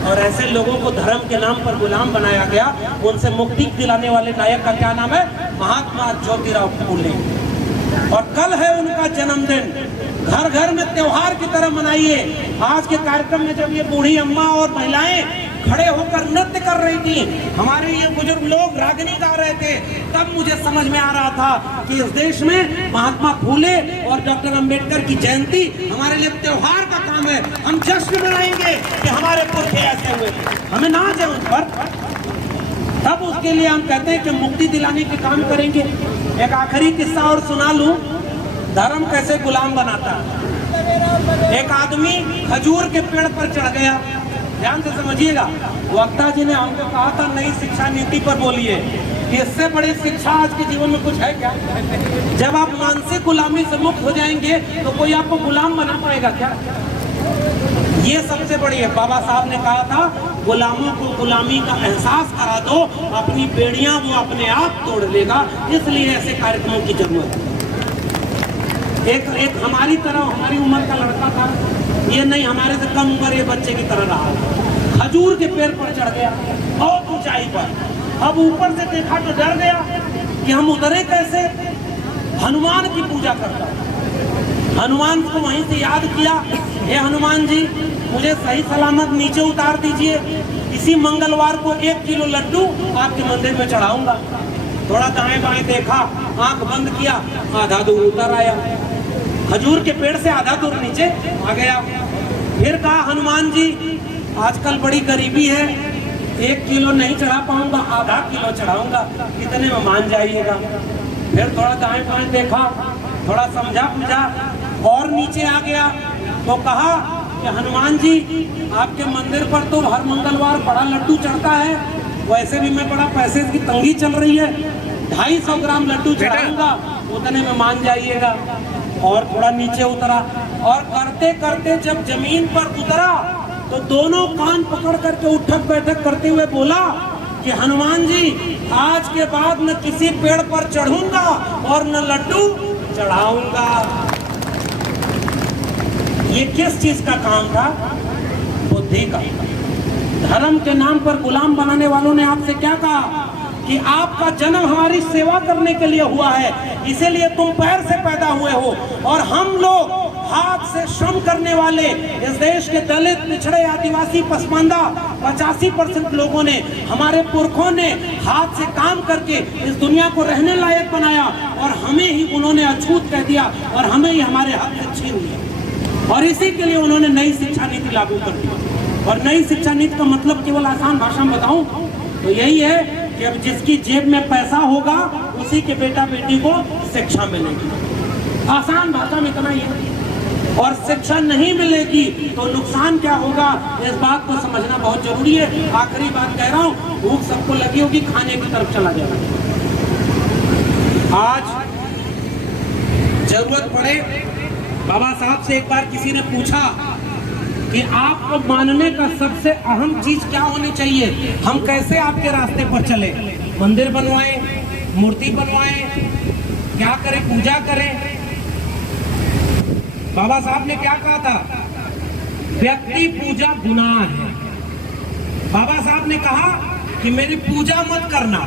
और ऐसे लोगों को धर्म के नाम पर गुलाम बनाया गया। उनसे मुक्ति दिलाने वाले नायक का क्या नाम है? महात्मा ज्योतिराव फूले। और कल है उनका जन्मदिन, घर घर में त्योहार की तरह मनाइए। आज के कार्यक्रम में जब ये बूढ़ी अम्मा और महिलाएं खड़े होकर नृत्य कर रही थी, हमारे ये बुजुर्ग लोग रागनी गा रहे थे, तब मुझे समझ में आ रहा था कि इस देश में महात्मा फूले और डॉक्टर अंबेडकर की जयंती हमारे लिए त्योहार का काम है। हम जश्न मनाएंगे कि हमारे पुरखे ऐसे हुए, हमें नाच है उन पर। तब उसके लिए हम कहते हैं कि मुक्ति दिलाने के काम करेंगे। एक आखिरी किस्सा और सुना लूं, धर्म कैसे गुलाम बनाता है। एक आदमी खजूर के पेड़ पर चढ़ गया, ध्यान से समझिएगा। वक्ता जी ने हमको कहा था नई शिक्षा नीति पर बोलिए, इससे बड़ी शिक्षा आज के जीवन में कुछ है क्या? जब आप मानसिक गुलामी से मुक्त हो जाएंगे तो कोई आपको गुलाम बना पाएगा क्या? ये सबसे बड़ी है। बाबा साहब ने कहा था गुलामों को गुलामी का एहसास करा दो, अपनी बेड़ियां वो अपने आप तोड़ लेगा। इसलिए ऐसे कार्यक्रमों की जरूरत है। एक हमारी तरह हमारी उम्र का लड़का था, ये नहीं हमारे से कम उम्र ये बच्चे की तरह रहा, खजूर के पेड़ पर चढ़ गया बहुत ऊंचाई पर। अब ऊपर से देखा तो डर गया कि हम उतरे कैसे। हनुमान की पूजा करता, हनुमान को वहीं से याद किया, हे हनुमान जी मुझे सही सलामत नीचे उतार दीजिए, इसी मंगलवार को 1 किलो लड्डू आपके मंदिर में चढ़ाऊंगा। थोड़ा दाएं बाएं देखा, आंख बंद किया, आधा दूर उतर आया, खजूर के पेड़ से आधा दूर नीचे आ गया। फिर कहा हनुमान जी आजकल बड़ी गरीबी है, 1 किलो नहीं चढ़ा पाऊंगा, आधा किलो चढ़ाऊंगा, कितने में मान जाइएगा। फिर थोड़ा दाएं बाएं देखा, थोड़ा समझा बुझा और नीचे आ गया तो कहा कि हनुमान जी आपके मंदिर पर तो हर मंगलवार बड़ा लड्डू चढ़ता है, वैसे भी मैं बड़ा पैसे की तंगी चल रही है, 250 ग्राम लड्डू चढ़ाऊंगा, उतने में मान जाइएगा। और थोड़ा नीचे उतरा और करते करते जब जमीन पर उतरा तो दोनों कान पकड़ करके उठक बैठक करते हुए बोला कि हनुमान जी आज के बाद न किसी पेड़ पर चढ़ूंगा और न लड्डू चढ़ाऊंगा। ये किस चीज का काम था? बुद्धि का। धर्म के नाम पर गुलाम बनाने वालों ने आपसे क्या कहा कि आपका जन्म हमारी सेवा करने के लिए हुआ है, इसीलिए तुम पैर से पैदा हुए हो। और हम लोग हाथ से श्रम करने वाले इस देश के दलित, पिछड़े, आदिवासी, पसमानदा 85% लोगों ने, हमारे पुरखों ने हाथ से काम करके इस दुनिया को रहने लायक बनाया और हमें ही उन्होंने अछूत कह दिया और हमें ही हमारे हक से छीन लिया। और इसी के लिए उन्होंने नई शिक्षा नीति लागू कर दी। और नई शिक्षा नीति का मतलब केवल आसान भाषा में बताऊं तो यही है कि अब जिसकी जेब में पैसा होगा उसी के बेटा बेटी को शिक्षा मिलेगी। आसान भाषा में इतना ही है। और शिक्षा नहीं मिलेगी तो नुकसान क्या होगा, इस बात को समझना बहुत जरूरी है। आखिरी बात कह रहा हूँ, भूख सबको लगी होगी, खाने की तरफ चला जाएगा। आज जरूरत पड़े बाबा साहब से एक बार किसी ने पूछा कि आपको मानने का सबसे अहम चीज क्या होनी चाहिए, हम कैसे आपके रास्ते पर चले, मंदिर बनवाएं, मूर्ति बनवाएं, क्या करें, पूजा करें? बाबा साहब ने क्या कहा था? व्यक्ति पूजा गुनाह है। बाबा साहब ने कहा कि मेरी पूजा मत करना,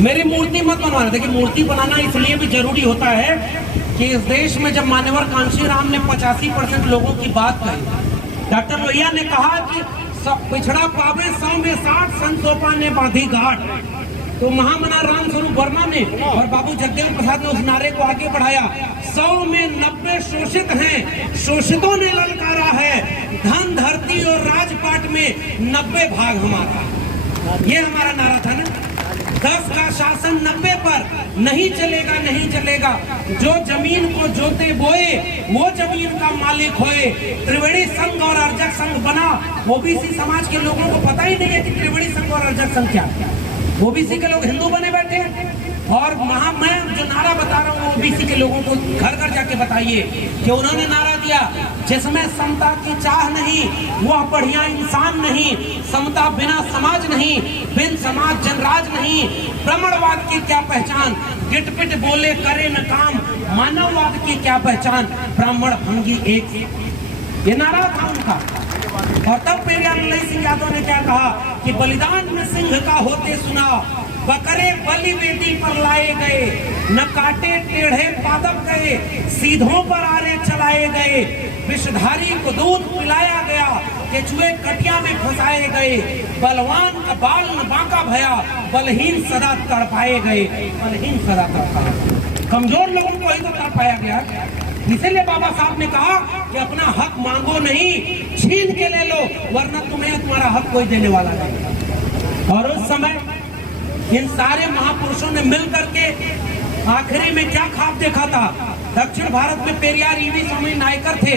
मेरी मूर्ति मत बनवाना। देखिए, मूर्ति बनाना इसलिए भी जरूरी होता है कि इस देश में जब मान्यवर कांशीराम ने 85% लोगों की बात कही, डॉक्टर लोहिया ने कहा कि सब पिछड़ा पावे 100 में 60, संतोपा ने बांधी घाट, तो महामना राम स्वरूप वर्मा ने और बाबू जगदेव प्रसाद ने उस नारे को आगे बढ़ाया। 100 में 90 शोषित हैं, शोषितों ने ललकारा है, धन धरती और राजपाट में 90 भाग हमारा। ये हमारा नारा था ना। 10 का शासन 90 पर नहीं चलेगा, नहीं चलेगा। जो जमीन को जोते बोए वो जमीन का मालिक होए। त्रिवेणी संघ और अर्जक संघ बना। ओबीसी समाज के लोगों को पता ही नहीं है कि त्रिवेणी संघ और अर्जक संघ क्या है। ओबीसी के लोग हिंदू बने बैठे हैं, और मैं जो नारा बता रहा हूँ ओबीसी के लोगों को घर घर जाके बताइए कि उन्होंने नारा दिया, जिसमें समता की चाह नहीं वह बढ़िया इंसान नहीं, समता बिना समाज नहीं, बिन समाज जनराज नहीं, ब्राह्मणवाद की क्या पहचान, गिटपिट बोले करे न काम, मानववाद की क्या पहचान, ब्राह्मण भंगी एक। ये नारा था उनका। और तब पेरियार ललित सिंह यादव ने क्या कहा कि बलिदान में सिंह का होते सुना, बकरे बलि वेदी पर लाए गए, न काटे टेढ़े पादप गए, सीधों पर आरे चलाए गए, विषधारी को दूध पिलाया गया, केचुए कटिया में फंसाए गए, बलवान का बाल न बांका भया, बलहीन सदा तड़पाए गए, बलहीन सदा तड़पाए। कमजोर लोगों को ही तो तड़पाया गया। इसीलिए बाबा साहब ने कहा कि अपना हक मांगो नहीं, छीन के ले लो, वरना तुम्हें तुम्हारा हक कोई देने वाला नहीं। और उस समय इन सारे महापुरुषों ने मिल करके आखिरी में क्या ख्वाब देखा था? दक्षिण भारत में पेरियार ईवी स्वामी नायकर थे,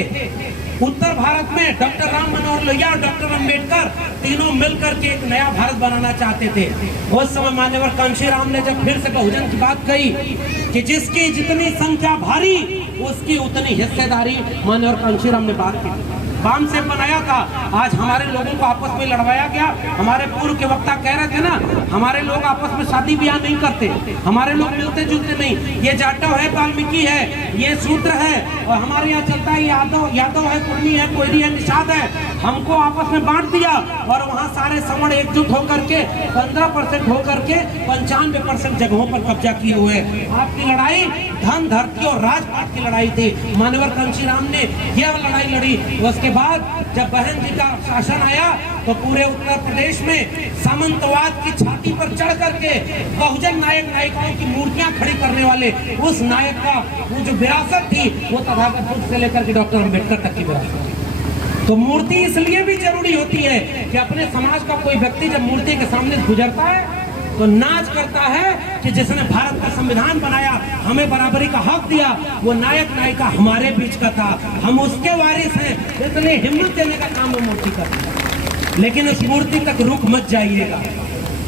उत्तर भारत में डॉक्टर राम मनोहर लोहिया और डॉक्टर अंबेडकर तीनों मिलकर के एक नया भारत बनाना चाहते थे। उस समय मान्यवर कांशीराम ने जब फिर से बहुजन की बात कही कि जिसकी जितनी संख्या भारी उसकी उतनी हिस्सेदारी, मान्यवर कांशीराम ने बात की। बाम से बनाया था, आज हमारे लोगों को आपस में लड़वाया गया। हमारे पूर्व के वक्ता कह रहे थे ना, हमारे लोग आपस में शादी ब्याह नहीं करते, हमारे लोग मिलते जुलते नहीं। ये जाटव है, वाल्मीकि है, ये शूद्र है, और हमारे यहाँ चलता है यादव है, कुर्मी है, कोयरी है, निषाद है। हमको आपस में बांट दिया और वहाँ सारे सवर्ण एकजुट होकर के 15% होकर के 95% जगहों पर कब्जा किए हुए। आपकी लड़ाई धन धरती और राजपाट की लड़ाई थी। मान्यवर कांशीराम ने यह लड़ाई लड़ी। उसके बाद जब बहन जी का शासन आया तो पूरे उत्तर प्रदेश में सामंतवाद की छाती पर चढ़ करके बहुजन नायक नायिकाओं की मूर्तियां खड़ी करने वाले उस नायक का वो जो विरासत थी वो तथागत बुद्ध से लेकर के डॉक्टर अंबेडकर तक की विरासत थी। तो मूर्ति इसलिए भी जरूरी होती है कि अपने समाज का कोई व्यक्ति जब मूर्ति के सामने गुजरता है तो नाच करता है कि जिसने भारत का संविधान बनाया, हमें बराबरी का हक दिया, वो नायक नायिका हमारे बीच का था, हम उसके वारिस हैं, इसलिए हिम्मत देने का काम वो मूर्ति करता है। लेकिन उस मूर्ति तक रुक मत जाइएगा,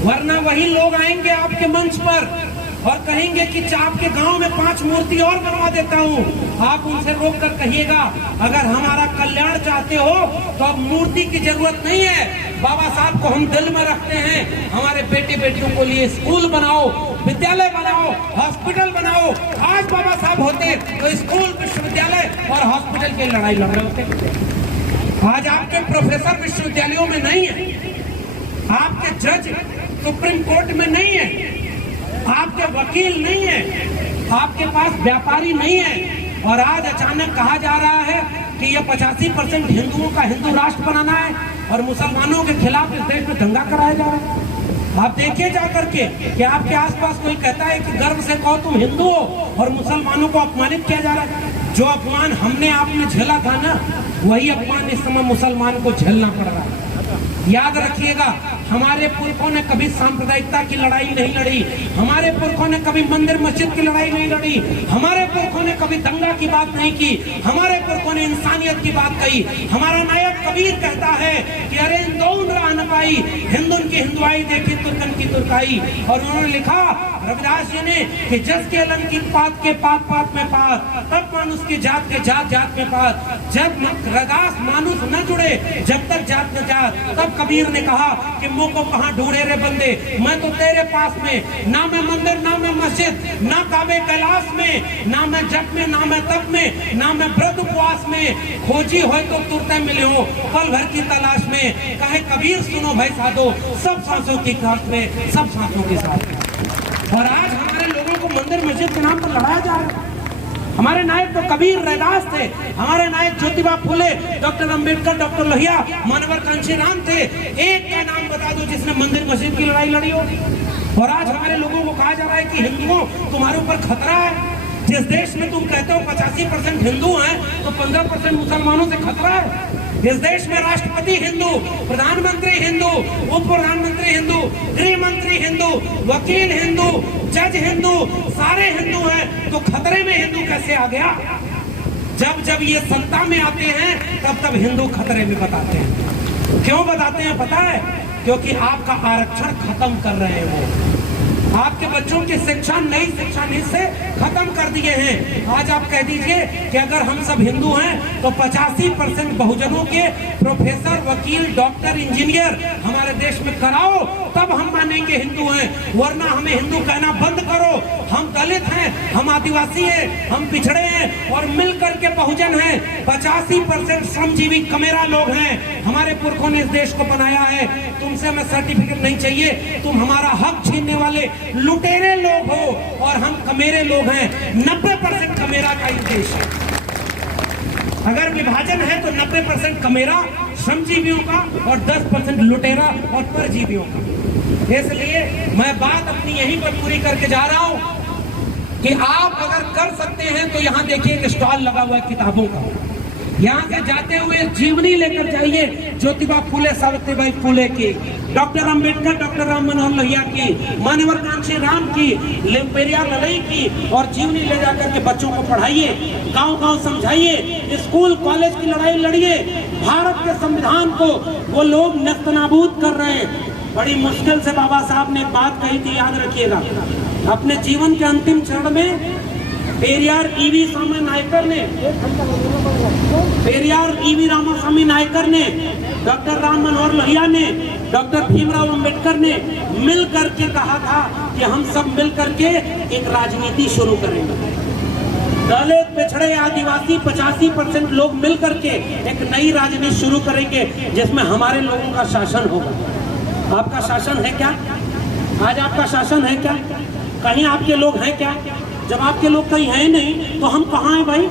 वरना वही लोग आएंगे आपके मंच पर और कहेंगे कि आपके गांव में 5 मूर्ति और बनवा देता हूँ। आप उनसे रोक कर कहिएगा, अगर हमारा कल्याण चाहते हो तो अब मूर्ति की जरूरत नहीं है, बाबा साहब को हम दिल में रखते हैं, हमारे बेटे बेटियों को लिए स्कूल बनाओ, विद्यालय बनाओ, हॉस्पिटल बनाओ। आज बाबा साहब होते तो स्कूल, विश्वविद्यालय और हॉस्पिटल की लड़ाई लड़ रहे होते। आज आपके प्रोफेसर विश्वविद्यालयों में नहीं है, आपके जज सुप्रीम कोर्ट में नहीं है, आपके वकील नहीं है, आपके पास व्यापारी नहीं है। और आज अचानक कहा जा रहा है कि यह 85% हिंदुओं का हिंदू राष्ट्र बनाना है और मुसलमानों के खिलाफ इस देश में दंगा कराया जा रहा है। आप देखिए जाकर के कि आपके आसपास कोई कहता है कि गर्व से कहो तुम हिंदू हो और मुसलमानों को अपमानित किया जा रहा है। जो अपमान हमने आपने झेला था ना, वही अपमान इस समय मुसलमान को झेलना पड़ रहा है। याद रखिएगा, हमारे पुरखों ने कभी सांप्रदायिकता की लड़ाई नहीं लड़ी, हमारे पुरखों ने कभी मंदिर मस्जिद की लड़ाई नहीं लड़ी, हमारे पुरखों ने कभी दंगा की बात नहीं की, हमारे पुरखों ने इंसानियत की बात कही। हमारा नायक कबीर कहता है कि अरे इंदौन रहा न पाई, हिंदुन की हिंदुआई देखी तुर्कन की तुर्काई। और उन्होंने लिखा रविदास जी ने कि जस के अलंग की पात के पात पात में पात, तब मानुष की जात के जात जात में पात। जब रविदास मानुष न जुड़े जब तक जात न जात, तब कबीर ने कहा कि मुँह को कहाँ ढूंढे रे बंदे, मैं तो तेरे पास में, ना मैं मंदिर ना मैं मस्जिद, ना काबे कैलाश में, ना मैं जप में ना मैं तप में, ना मैं व्रत उपवास में, खोजी हो तो तुरते मिले हो पल भर की तलाश में। कहे कबीर सुनो भाई साधो, सब सांसों की काट में, सब सांसों के साथ में। और आज हमारे लोगों को मंदिर मस्जिद के नाम पर लड़ाया जा रहा है। हमारे नायक तो कबीर रैदास थे, हमारे नायक ज्योतिबा फुले, डॉक्टर अंबेडकर, डॉक्टर लोहिया, मानवर कांशीराम थे। एक का नाम बता दो जिसने मंदिर मस्जिद की लड़ाई लड़ी हो। और आज हमारे लोगों को कहा जा रहा है कि हिंदुओं तुम्हारे ऊपर खतरा है। जिस देश में तुम कहते हो 85% हिंदू हैं, तो 15% मुसलमानों से खतरा है। इस देश में राष्ट्रपति हिंदू, प्रधानमंत्री हिंदू, उप प्रधानमंत्री हिंदू, गृह मंत्री हिंदू, वकील हिंदू, जज हिंदू, सारे हिंदू हैं, तो खतरे में हिंदू कैसे आ गया? जब जब ये सत्ता में आते हैं तब तब हिंदू खतरे में बताते हैं। क्यों बताते हैं पता है? क्योंकि आपका आरक्षण खत्म कर रहे हैं वो, आपके बच्चों की शिक्षा नई शिक्षा नीति से खत्म कर दिए हैं। आज आप कह दीजिए कि अगर हम सब हिंदू हैं तो 85% बहुजनों के प्रोफेसर, वकील, डॉक्टर, इंजीनियर हमारे देश में कराओ, तब हम मानेंगे हिंदू हैं, वरना हमें हिंदू कहना बंद करो। हम दलित हैं, हम आदिवासी हैं, हम पिछड़े हैं और मिलकर के बहुजन हैं। 85% श्रमजीवी कमेरा लोग हैं। हमारे पुरखों ने इस देश को बनाया है। तुमसे हमें सर्टिफिकेट नहीं चाहिए, तुम हमारा हक छीनने वाले लुटेरे लोग हो और हम कमेरे लोग हैं। 90% कमेरा का ही देश है। अगर विभाजन है तो 90% कमेरा श्रमजीवियों का और 10% लुटेरा और परजीवियों का। इसलिए मैं बात अपनी यहीं पर पूरी करके जा रहा हूं कि आप अगर कर सकते हैं तो यहाँ देखिए एक स्टॉल लगा हुआ है किताबों का। यहाँ से जाते हुए जीवनी लेकर जाइए, ज्योतिबा फुले सावित्रीबाई फुले की, डॉक्टर अंबेडकर, डॉक्टर राम मनोहर लोहिया की, मानवर कांशीराम की, पेरियार लड़ई की, और जीवनी ले जाकर के बच्चों को पढ़ाइए, गांव-गांव समझाइए, स्कूल कॉलेज की लड़ाई लड़िए। भारत के संविधान को वो लोग नस्तनाबूद कर रहे हैं। बड़ी मुश्किल से बाबा साहब ने बात कही थी, याद रखिएगा। अपने जीवन के अंतिम क्षण में पेरियार ईवी स्वामी नायकर ने, पेरियार ईवी रामास्वामी नायकर ने, डॉक्टर राम मनोहर लोहिया ने, डॉक्टर भीमराव अंबेडकर ने मिल करके कहा था कि हम सब मिल करके एक राजनीति शुरू करेंगे। दलित, पिछड़े, आदिवासी 85% लोग मिल करके एक नई राजनीति शुरू करेंगे जिसमें हमारे लोगों का शासन होगा। आपका शासन है क्या? आज आपका शासन है क्या? कहीं आपके लोग हैं क्या? जब आपके लोग कहीं हैं नहीं तो हम कहाँ हैं भाई?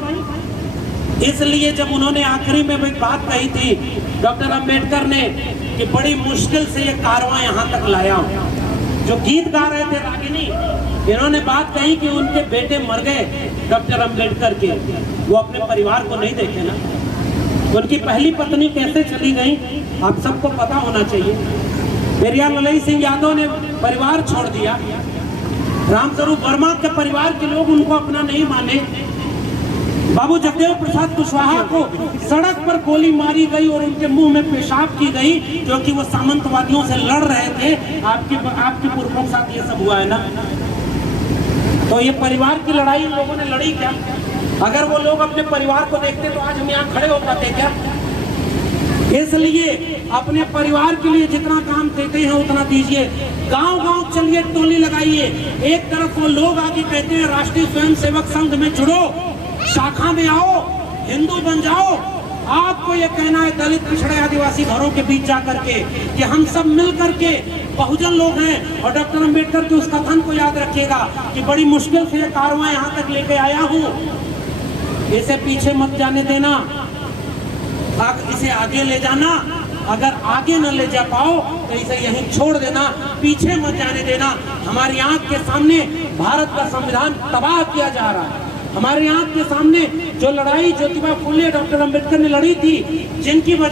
इसलिए जब उन्होंने आखिरी में एक बात कही थी डॉक्टर अंबेडकर ने कि बड़ी मुश्किल से ये कारवां यहाँ तक लाया हूँ, जो गीत गा रहे थे रागिनी, इन्होंने बात कही कि उनके बेटे मर गए डॉक्टर अंबेडकर के, वो अपने परिवार को नहीं देखे ना। उनकी पहली पत्नी कैसे चली गई आप सबको पता होना चाहिए। पेरियार ललई सिंह यादव ने परिवार छोड़ दिया। रामस्वरूप वर्मा के परिवार के लोग उनको अपना नहीं माने। बाबू जगदेव प्रसाद कुशवाहा को सड़क पर गोली मारी गई और उनके मुंह में पेशाब की गई, क्योंकि वो सामंतवादियों से लड़ रहे थे। आपके पुरखों के साथ ये सब हुआ है ना। तो ये परिवार की लड़ाई लोगों ने लड़ी क्या? अगर वो लोग अपने परिवार को देखते तो आज हम यहाँ खड़े हो पाते क्या? इसलिए अपने परिवार के लिए जितना काम देते हैं उतना दीजिए। गांव-गांव चलिए, टोली लगाइए। एक तरफ वो लोग आके कहते हैं राष्ट्रीय स्वयंसेवक संघ में जुड़ो, शाखा में आओ, हिंदू बन जाओ। आपको ये कहना है दलित, पिछड़े, आदिवासी घरों के बीच जाकर के कि हम सब मिल करके बहुजन लोग हैं। और डॉक्टर अंबेडकर के उस कथन को याद रखिएगा कि बड़ी मुश्किल से ये कारवां यहाँ तक लेके आया हूँ, इसे पीछे मत जाने देना, इसे आगे ले जाना। अगर आगे न ले जा पाओ तो इसे यहीं छोड़ देना, पीछे मत जाने देना। हमारी आंख के सामने भारत का संविधान तबाह किया जा रहा है। हमारे आंख के सामने जो लड़ाई ज्योतिबा फुले, डॉक्टर अंबेडकर ने लड़ी थी, जिनकी